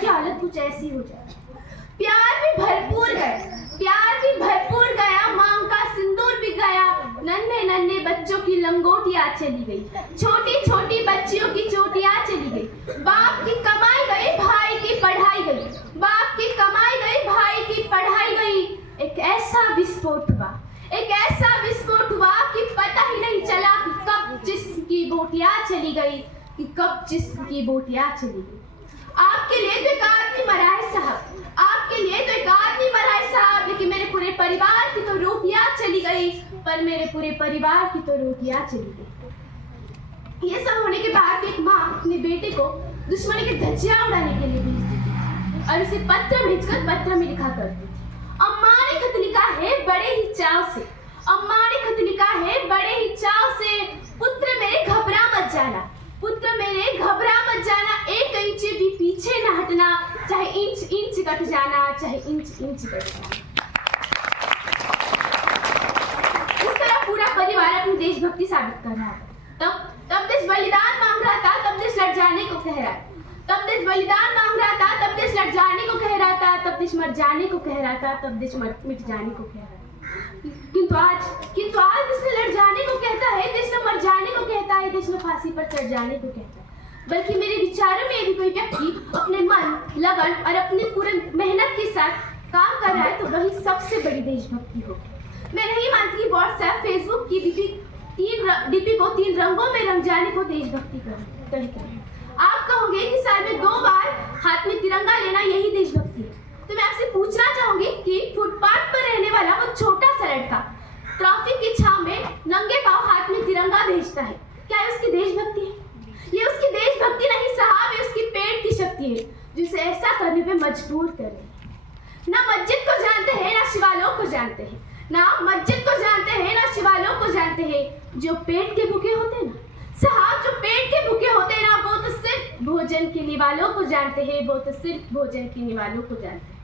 की हालत कुछ ऐसी हो जाए। प्यार भी भरपूर गया, मांग का सिंदूर भी गया, नन्हे नन्हे बच्चों की लंगोटियां चली गई, छोटी छोटी बच्चियों की चोटियां चली गई, बाप की कमाई गई, भाई की पढ़ाई गई, बाप की कमाई गई, भाई की पढ़ाई गई। एक ऐसा विस्फोट हुआ कि पता ही नहीं चला कि कब जिस्म की बोटियां चली गई, आपके लिए तो एक आदमी मरा है साहब, लेकिन मेरे पूरे परिवार की तो रोटियां चली गई, ये सब होने के बाद एक माँ अपने बेटे को दुश्मनी के धज्जियां उड़ाने के लिए भेजती थी और उसे पत्र भेजकर पत्र में लिखा करती थी, अम्मा ने खत लिखा है बड़े ही चाव से, पुत्र मेरे घबरा मत जाना, एक इंच भी पीछे न हटना, चाहे इंच कट जाना, इस तरह पूरा परिवार अपनी देशभक्ति साबित कर रहा था। तब देश बलिदान मांग रहा था, तब देश लड़ जाने को कह रहा था, तब देश बलिदान मांग रहा था, तब देश लड़ जाने को कह रहा था, तब देश मर जाने को कह रहा था, तब देश मिट जाने को कह रहा था। किंतु आज देश में लड़ जाने को कहता है, देश में मर जाने को कहता है, देश में फांसी पर चढ़ जाने को कहता है। बल्कि मेरे विचारों में यदि कोई व्यक्ति अपने मन, लगन और अपनी पूरे मेहनत के साथ काम कर रहा है तो वही सबसे बड़ी देशभक्ति होगी। मैं नहीं मानती कि व्हाट्सएप, फेसबुक की डीपी को 3 रंगों में रंग जाने को देशभक्ति कहते हैं। आप कहोगे कि साल में 2 बार हाथ में तिरंगा लेना यही देशभक्ति है, तो मैं आपसे पूछना चाहूंगी कि फुटपाथ पर रहने वाला वो छोटा सा लड़का ट्रैफिक की छांव में नंगे पांव हाथ में तिरंगा भेजता है, क्या ये उसकी देशभक्ति है? ये उसकी देशभक्ति नहीं साहब, ये उसकी पेट की शक्ति है जिसे ऐसा करने पे मजबूर करे। ना मस्जिद को जानते हैं, ना शिवालयों को जानते हैं, जो पेट के भूखे होते हैं ना साहब, जो पेट के भूखे होते हैं ना, वो तो सिर्फ भोजन के वालों को जानते हैं,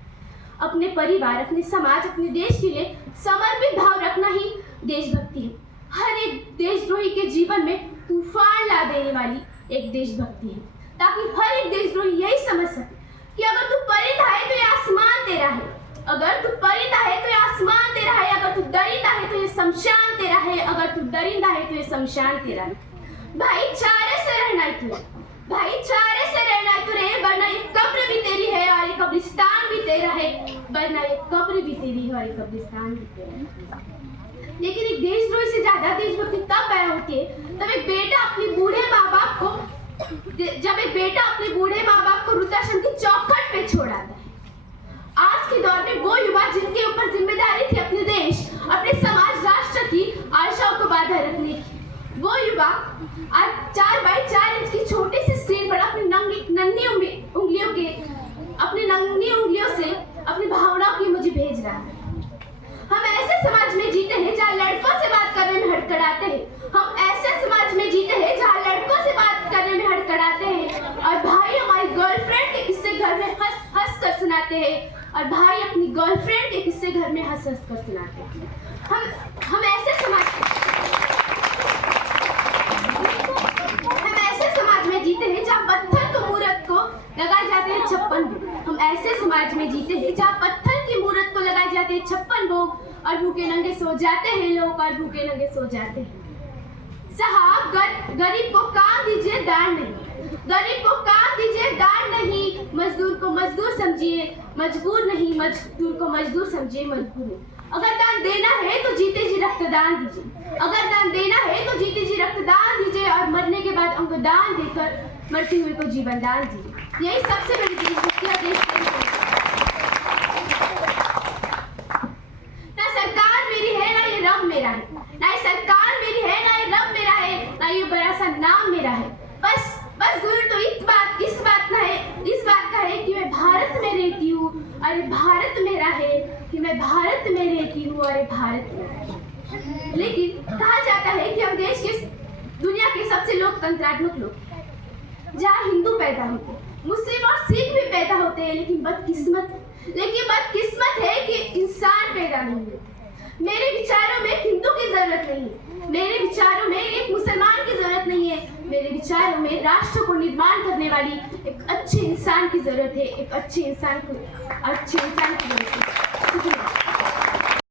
अपने परिवार, अपने समाज, अपने देश के लिए समर्पित भाव रखना ही देशभक्ति है। हर एक देशद्रोही के जीवन में तूफान ला देने वाली एक देशभक्ति है, ताकि हर एक देशद्रोही यही समझ सके कि अगर तू परिंदा है तो ये आसमान तेरा है, अगर तू दरिंदा है तो ये शमशान तेरा है, भाईचारे से रहना तू रहे, वरना ये कब्र भी तेरी है और ये कब्रिस्तान भी तेरा है, लेकिन एक देशद्रोही से ज्यादा देशभक्ति तब पैदा होती है जब एक बेटा अपने बूढ़े माँ बाप को वृद्धाश्रम की चौखट पे छोड़ आता है। आज के दौर में वो युवा जिनके ऊपर जिम्मेदारी थी अपने देश, अपने समाज, राष्ट्र की आशाओं को बाधा रखने की, वो युवा आज 4x4 इंच की छोटी सी स्क्रीन पर अपनी नन्ही उंगलियों से अपनी भावनाओं की मुझे भेज रहा है। हम ऐसे समाज में जीते हैं जहाँ लड़कों से बात करने में हड़कड़ाते हैं, और भाई हमारी गर्लफ्रेंड के किस्से घर में हंस कर सुनाते हैं, और भाई अपनी गर्लफ्रेंड के किस्से घर में हंस कर सुनाते हैं। हम ऐसे समाज में जीते हैं जहाँ पत्थर की मूर्त को लगाए जाते हैं 56 भोग। हम ऐसे समाज में जीते हैं जहाँ पत्थर की मूर्त को लगाए जाते हैं 56 भोग, और भूखे नंगे सो जाते हैं लोग, साहब गरीब को काम दीजिए, दान नहीं, मजदूर को मजदूर समझिए, मजबूर नहीं, मजदूर को मजदूर समझिए, मजबूर नहीं। अगर दान देना है तो जीते जी रक्तदान दीजिए, और मरने के बाद अंगदान देकर मरते हुए को जीवन दान दीजिए। यही सबसे बड़ी देशभक्ति है। ना सरकार मेरी है, ना ये रब मेरा है, ना ये बड़ा सा नाम मेरा है। बस गुरु तो इस बात का है कि मैं भारत में रहती हूँ, अरे भारत मेरा है, कि मैं भारत में रहती हूँ, अरे भारत मेरा है। लेकिन कहा जाता है कि हम दुनिया के सबसे लोकतंत्रात्मक लोग, जहाँ हिंदू पैदा होते हैं, मुस्लिम और सिख भी पैदा होते हैं, लेकिन बदकिस्मत है कि इंसान पैदा नहीं होते। मेरे विचारों में हिंदू की जरूरत नहीं है, मेरे विचारों में एक मुसलमान की जरूरत नहीं है, मेरे विचारों में राष्ट्र को निर्माण करने वाली एक अच्छे इंसान की जरूरत है। एक अच्छे इंसान